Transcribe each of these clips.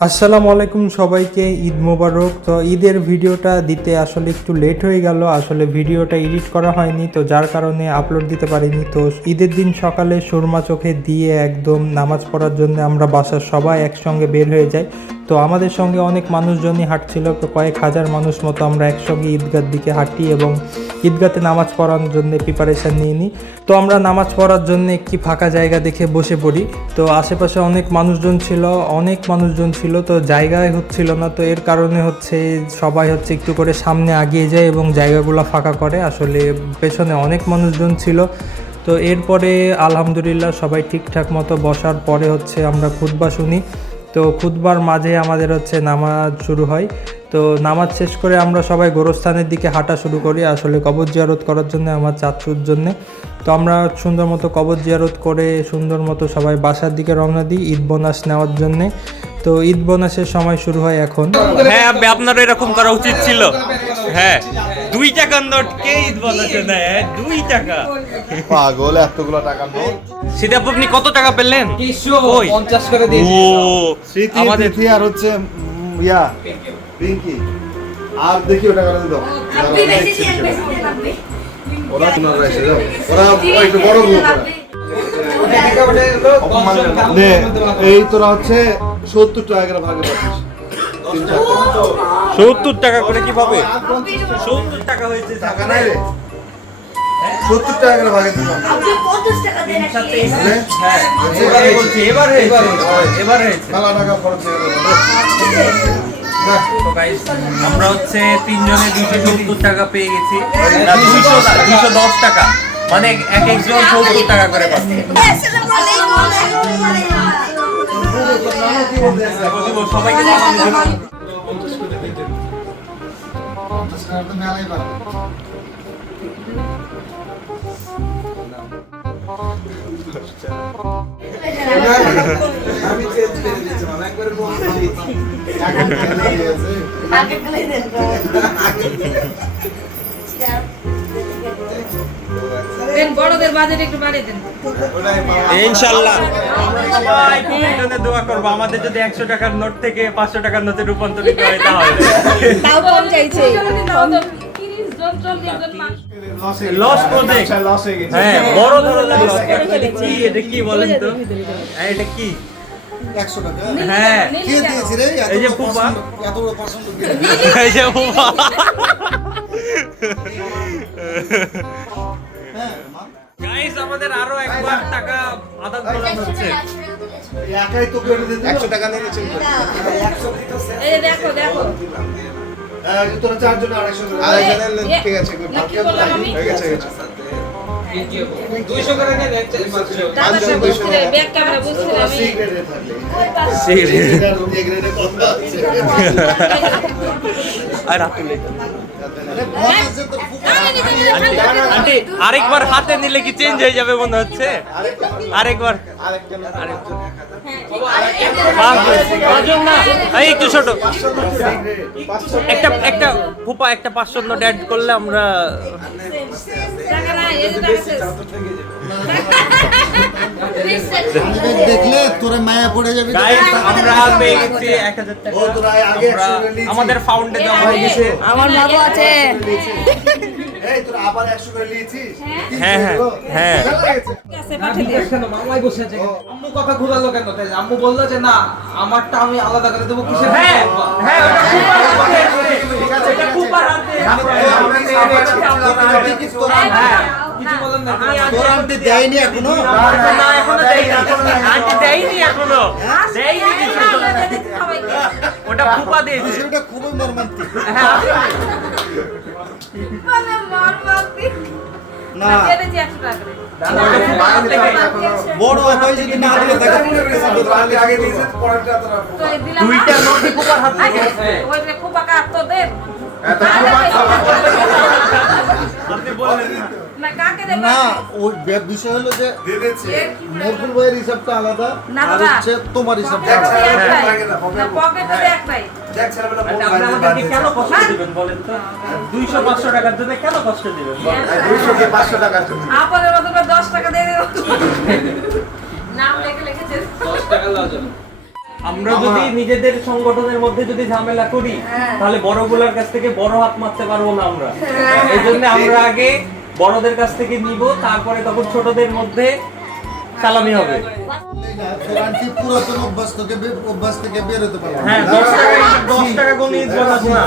আসসালামু আলাইকুম সবাইকে, ঈদ মোবারক। তো ঈদের ভিডিওটা দিতে আসলে একটু লেট হয়ে গেল, আসলে ভিডিওটা এডিট করা হয়নি, তো যার কারণে আপলোড দিতে পারিনি। তো ঈদের দিন সকালে সুরমা চোখে দিয়ে একদম নামাজ পড়ার জন্য আমরা বাসার সবাই একসঙ্গে বের হয়ে যাই। তো আমাদের সঙ্গে অনেক মানুষজনই হাঁটছিল, তো কয়েক হাজার মানুষ মতো আমরা একসঙ্গে ঈদগাহর দিকে হাঁটি এবং ঈদগাতে নামাজ পড়ার জন্য প্রিপারেশান নিয়ে নিই। তো আমরা নামাজ পড়ার জন্য একটি ফাঁকা জায়গা দেখে বসে পড়ি। তো আশেপাশে অনেক মানুষজন ছিল, তো জায়গায় হচ্ছিল না, তো এর কারণে সবাই একটু করে সামনে আগিয়ে যায় এবং জায়গাগুলো ফাঁকা করে। আসলে পেছনে অনেক মানুষজন ছিল। তো এরপরে আলহামদুলিল্লাহ সবাই ঠিকঠাক মতো বসার পরে আমরা খুতবা শুনি। তো খুতবার মাঝে আমাদের নামাজ শুরু হয়। তো নামাজ শেষ করে আমরা সবাই গোরস্থানের দিকে হাঁটা শুরু করি, আসলে কবর জিয়ারত করার জন্য, আমার চাচুর জন্যে। তো আমরা সুন্দর মতো কবর জিয়ারত করে সুন্দর মতো সবাই বাসার দিকে রওনা দিই ঈদ বোনাস নেওয়ার জন্যে। তো ঈদ বোনাসের সময় শুরু হয় এখন। হ্যাঁ, আপনারও এরকম করা উচিত ছিল। হ্যাঁ, 2 টাকার নোট কে ঈদ বোনাসে নেয়? 2 টাকা পাগল, এতগুলো টাকার নোট। সেটা আপনি কত টাকা পেলেন? 50 করে দিয়েছি। ও স্মৃতি আমাদের তিথি আর ইয়া পিঙ্কি আর দেখি ওটা করে দাও। ওরা তোমার এসে যাও, ওরা একটু বড় গ্রুপ। এই তোরা 70 টাকা করে ভাগে পাচ্ছিস। 70 টাকা করে কিভাবে? 70 টাকা হয়েছে টাকা নাই রে, 70 টাকা করে ভাগে দিলাম। এবার হয়েছে। মেলা টাকা খরচ হয়ে গেল। তো গাইস, আমরা 3 জনে 270 টাকা পেয়ে গেছি। না, 210 টাকা, মানে একজন 70 টাকা করে পাচ্ছে। সবাইকে বড়দের বাজেট একটু বাড়িয়ে দেন ইনশাআল্লাহ। আমরা সবাই প্রতিদিনে দোয়া করব আমাদের যদি 100 টাকার নোট থেকে 500 টাকার নোটে রূপান্তরিত হয় তাহলে। তাও কম চাইছে লস প্রজেক্ট, হ্যাঁ, বড় ধরনের লস। এটা কি বলেন তো? হ্যাঁ, এটা কি? 100 টাকা হ্যাঁ, কে দিয়েছে রে? এই যে ফুপা, এত বড় পছন্দ। এই যে ফুপা। গাইস, আমাদের আরো একবার টাকা আদান প্রদান হচ্ছে। একাই তো করে দিতে 100 টাকা নিয়ে চলে যাবে। এই দেখো দেখো তোরা 4 জন 250 করে। ঠিক আছে, কি বললাম আমি? হয়ে গেছে। 200 করে নেন, 500। দাদাকে বুঝছিলে ব্যাক ক্যামেরা বুঝছিলে আমি সিগারেটে থাকলে সিগারেট। এ গ্রেডে কত আছে? আর রাতুলে আন্টি, আরেকবার হাতে নিলে কি চেঞ্জ হয়ে যাবে মনে হচ্ছে? আরেকবার পাঁচজন না, এই একটু ছোট একটা ফুপা, একটা 500 নোট অ্যাড করলে আমরা টাকা নাই এই যে টাকা শেষ দেখলে তোরে মায়া পড়ে যাবে। গাইস, আমরা পেয়ে গেছি 1000 টাকা। ও তোরা আগে আমরা আমাদের ফাউন্ডে দেওয়া হয়ে গেছে। আমার বাবু আছে এই তোরা আবার 100 করে নিয়েছিস? হ্যাঁ হ্যাঁ হ্যাঁ, আছে পাঠিয়ে দিও কেন মামাই বসে আছে? আম্মু কথা ঘুরালো কেন? তাই আম্মু বললো যে না, আমারটা আমি আলাদা করে দেবো। কিসের? হ্যাঁ হ্যাঁ, এটা ফুপার হাতে। হ্যাঁ, কিছু বলেন না। তোর আন্টি দেয়নি এখনো? না, এখনো দেয়নি। আন্টি দেয়নি এখনো। দেয়নি কিছু। ওটা ফুপা দিয়েছে। বিষয়টা খুবই মর্মান্তিক। মানে মারমাতি না দিয়ে দিয়েছি 100 টাকা করে ওটা ফুপা থেকে। বড় হয় যদি না দিলে তাকে আগে দিয়েছে পরেরটা তোরা তো এই দিলাম না। দুইটা নোটই ফুপার হাত থেকে। ওই যে ফুপা কাট তো দেন আপনি বললেন না কাকে দেব না ওই বিষয় হলো যে মরফুল ভাইয়ের হিসাবটা আলাদা না আর বাবা। হচ্ছে তোমার হিসাবটা দেখছি আলাদা। একটাই পকেটে একটাই আপনি আমাদেরকে কেন কষ্ট দিবেন বলেন তো? 200-500 টাকার জন্য কেন কষ্ট দিবেন? 500 টাকার জন্য আপনাদের মতো করে 10 টাকা দিয়ে দেব নাম লিখে লিখেছে 10 টাকা লওয়া যাবে। আমরা যদি নিজেদের সংগঠনের মধ্যে যদি ঝামেলা করি তাহলে বড়গুলোর কাছ থেকে বড় হাত মারতে পারবো না আমরা। এই জন্য আমরা আগে বড়দের কাছ থেকে নিব, তারপরে তখন ছোটদের মধ্যে সালামি হবে। আন্টি পুরাতন অভ্যাস থেকে বেরোতে পারবো হ্যাঁ, 10 টাকা কোন ঈদ বোনাস না।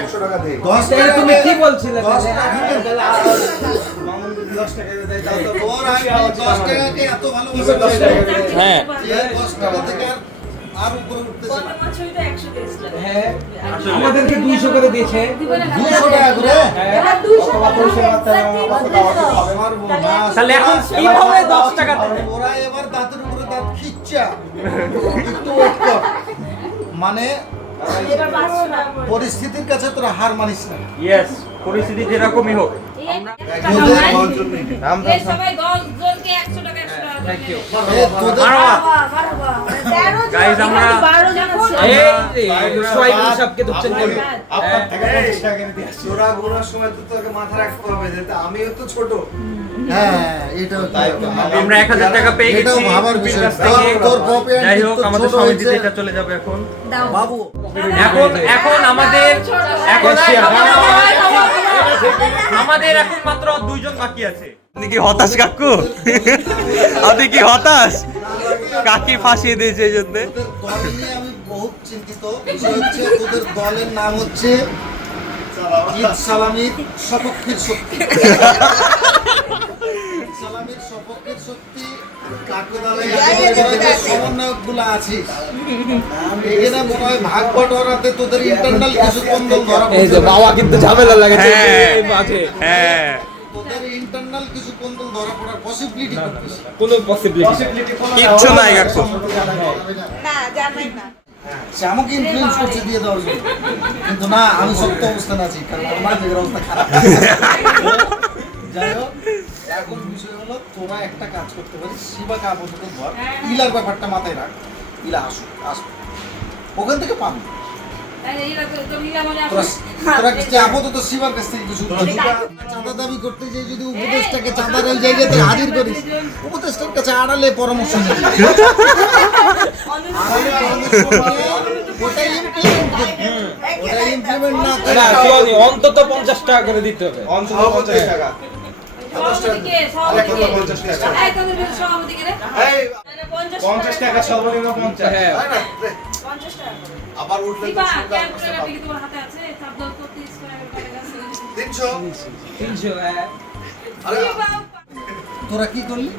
100 টাকা দেই। 10 টাকা তুমি কি বলছিলে? 10 টাকা মামুন যদি 10 টাকা দেয় তাও তো ওর আগে 10 টাকাকে এত ভালোবাসে 10 টাকা। হ্যাঁ, যে 10 টাকা থেকে আর উপরে উঠতেছে না। হ্যাঁ, আমাদেরকে 200 করে দিয়েছে। 200 টাকা করে এবার 200 তাহলে এখন কিভাবে 10 টাকা দেবে? ওরা এবার দাঁতের উপরে দাঁত খিচ্চা একটু ওয়েট কর। মানে পরিস্থিতির কাছে তোরা হার মানিস না। ইয়েস, পরিস্থিতি যেরকমই হোক। সবাই 10 জনকে 100 টাকা 100 টাকা। Thank you. তোদের গাইস, আমরা সবকে ধরছেন কেন? আপনার থেকে 50 টাকা করে দিয়ে আসছি। ওরা ঘোরার সময় তো তোকে মাথা রাখতে হবে যে আমিও তো ছোট। হ্যাঁ, এটাও তাই। আমরা 1000 টাকা পেয়ে গেছি। এটাও ভাবার বিষয়। তোর কপি যাই হোক, আমাদের সমিতিতে এটা চলে যাবে এখন। বাবু এখন আমাদের এখন মাত্র 2 জন বাকি আছে। আপনি কি হতাশ কাকু? আপনি কি হতাশ? কাকি ফাঁসিয়ে দিয়েছে এই জন্য। তোদের দল নিয়ে আমি বহুত চিন্তিত। বিষয় হচ্ছে তোদের দলের নাম হচ্ছে ঈদ সালামির সপক্ষের শক্তি। ঈদ সালামির সপক্ষের শক্তি কাকু দলের সমন্বয়কগুলো আছিস। এখানে মনে হয় ভাগ বটরাতে তোদের ইন্টারনাল কিছু কন্দল ধরা এই যে বাবা কিন্তু ঝামেলা লাগাচ্ছে হ্যাঁ। এই মাঝে। হ্যাঁ, তোদের ইন্টারনাল কিছু কন্দল ধরা পড়ার পসিবিলিটি করতেছে। কোনো পসিবিলিটি কিচ্ছু নাই কাকু। না, জানাই না। সে আমাকে ইনফ্লুয়েন্স করছে দিয়ে দেওয়ার জন্য, কিন্তু না, আমি সত্য অবস্থানে আছি কারণ আমার নিজের অবস্থা খারাপ। যাই হোক, এখন বিষয় হলো তোরা একটা কাজ করতে পারিস, শিবাকে আপাতত ধর, ইলার ব্যাপারটা মাথায় রাখ। ইলা আসুক, ওখান থেকে পাবি। তোরা যে আপাতত শিবার কাছ থেকে কিছু চাঁদা দাবি করতে যে যদি উপদেশটাকে চাঁদার ওই জায়গাতে হাজির করিস, উপদেশটার কাছে আড়ালে পরামর্শ নিবি। আড়ালে পরামর্শ নিয়ে ওটাই ইমপ্লিমেন্ট করবি। ওটা ইমপ্লিমেন্ট না করে না শিবানী, অন্তত 50 টাকা করে দিতে হবে। অন্তত 50 টাকা। সভাপতিকে, সভাপতিকে। এই তোদের বিরুদ্ধে সভাপতিকে রে। 50 টাকা সর্বনিম্ন 50। হ্যাঁ। 50 টাকা। আবার উঠলে দিবা, ক্যালকুলেটর কি তোমার হাতে আছে? চাপ দাও তো 30 করে টাকা আছে। 300। 300 হ্যাঁ। তোরা কি করলি?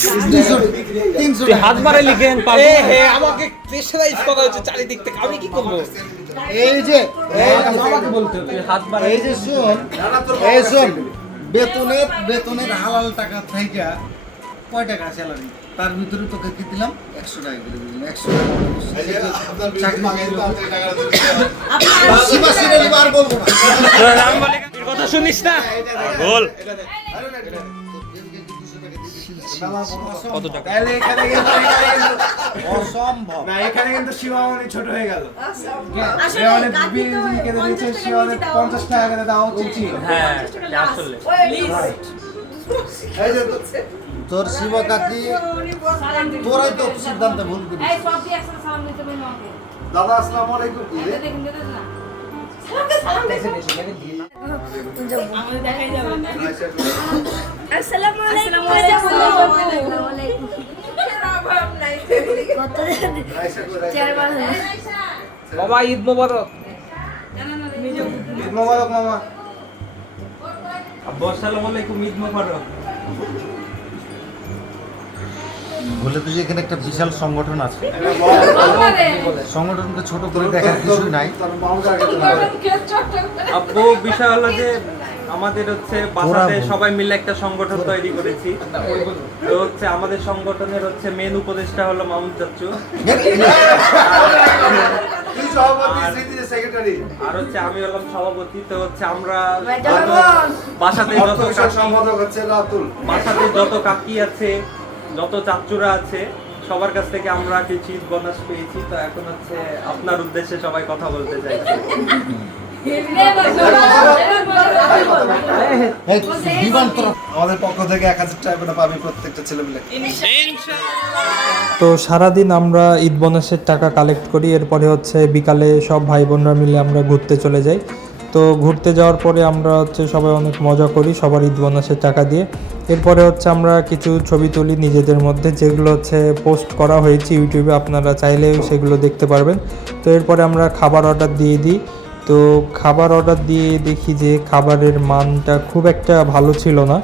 300 তুই হাত বাড়ে লিখেন এ হে, আমাকে প্রেশারাইজ করা হচ্ছে চারিদিক থেকে। আমি কি করব? এই যে আমাকে বলতে হবে। হাত বাড়ে। এই যে শোন, এই শোন, বেতনের হালাল টাকা থেকে কয় টাকা স্যালারি, তার ভিতরে তোকে কি দিলাম? 100 টাকা করে দিলাম। 100 টাকা শিবাসীর আর বলবো না। নাম বলে কথা শুনিস না? বল। কত টাকা? অসম্ভব। এখানে কিন্তু শিবামণি ছোট হয়ে গেল। আসলে কাকি তো 50 টাকা করে দেওয়া উচিত ছিল। হ্যাঁ, আসলে এই যে তোর শিবা কাকি, তোরাই তো সিদ্ধান্তে ভুল করিস। এই সব দিয়ে একসাথে সালাম দিতে হবে আমাকে। দাদা আসসালামু আলাইকুম। এটা দেখুন দিতে না। সালামকে সালাম দেখুন। আমাদের দেখাই যাবে না। আসসালামু আলাইকুম। আসসালামু আলাইকুম। রাম নাই। কত চারবার হলো। বাবা ঈদ মোবারক। জানা না রে। ঈদ মোবারক মামা। আব্বু আসসালামু আলাইকুম, ঈদ মোবারক। বলে তো যে এখানে একটা বিশাল সংগঠন আছে, বাবা রে। সংগঠনকে ছোট করে দেখার কিছু নাই। আব্বু, বিষয় হলো যে আমাদের হচ্ছে বাসাতে সবাই মিলে একটা সংগঠন তৈরি করেছি। তো হচ্ছে আমাদের সংগঠনের হচ্ছে মেন উপদেষ্টা হলো মামুন চাচ্চু, আর হচ্ছে আমি হলাম সভাপতি। তো হচ্ছে আমরা বাসাতে যত কাকি আছে, যত চাচ্চুরা আছে, সবার কাছ থেকে আমরা কিছু ঈদ বোনাস পেয়েছি। তো এখন হচ্ছে আপনার উদ্দেশ্যে সবাই কথা বলতে চাইছি। এবার এই, বিমান তোরা আমাদের পক্ষ থেকে 1000 টাকা করে পাবি প্রত্যেকটা ছেলে মিলে। তো সারাদিন আমরা ঈদ বোনাসের টাকা কালেক্ট করি, এরপরে হচ্ছে বিকালে সব ভাই বোনরা মিলে আমরা ঘুরতে চলে যাই। তো ঘুরতে যাওয়ার পরে আমরা হচ্ছে সবাই অনেক মজা করি সবার ঈদ বোনাসের টাকা দিয়ে। এরপরে হচ্ছে আমরা কিছু ছবি তুলি নিজেদের মধ্যে, যেগুলো হচ্ছে পোস্ট করা হয়েছে ইউটিউবে, আপনারা চাইলে সেগুলো দেখতে পারবেন। তো এরপরে আমরা খাবার অর্ডার দিয়ে দিই। তো খাবার অর্ডার দিয়ে দেখি যে খাবারের মানটা খুব একটা ভালো ছিল না।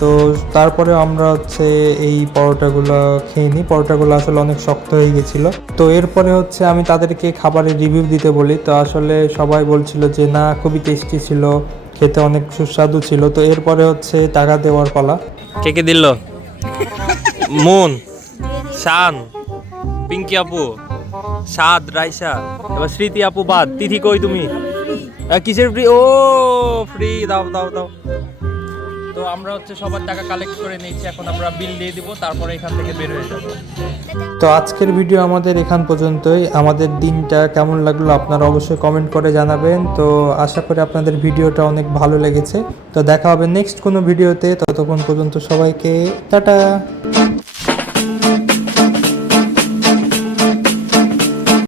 তো তারপরে আমরা হচ্ছে এই পরোটাগুলো খেয়ে নিই। পরোটাগুলো আসলে অনেক শক্ত হয়ে গেছিলো। তো এরপরে হচ্ছে আমি তাদেরকে খাবারের রিভিউ দিতে বলি। তো আসলে সবাই বলছিল যে না, খুবই টেস্টি ছিল, খেতে অনেক সুস্বাদু ছিল। তো এরপরে হচ্ছে টাকা দেওয়ার পালা। কে কে দিল? মুন, শান, পিঙ্কি আপু, সাদ, রাইসা, এবার স্মৃতি আপু বাদ। তিথি কই তুমি? কিসের ফ্রি? ও ফ্রি, দাও দাও দাও। তো আমরা হচ্ছে সবার টাকা কালেক্ট করে নিচ্ছি, এখন আমরা বিল দিয়ে দিব, তারপরে এখান থেকে বের হয়ে যাবো। তো আজকের ভিডিও আমাদের এখান পর্যন্তই। আমাদের দিনটা কেমন লাগলো আপনারা অবশ্যই কমেন্ট করে জানাবেন। তো আশা করি আপনাদের ভিডিওটা অনেক ভালো লেগেছে। তো দেখা হবে নেক্সট কোনো ভিডিওতে, ততক্ষণ পর্যন্ত সবাইকে টাটা।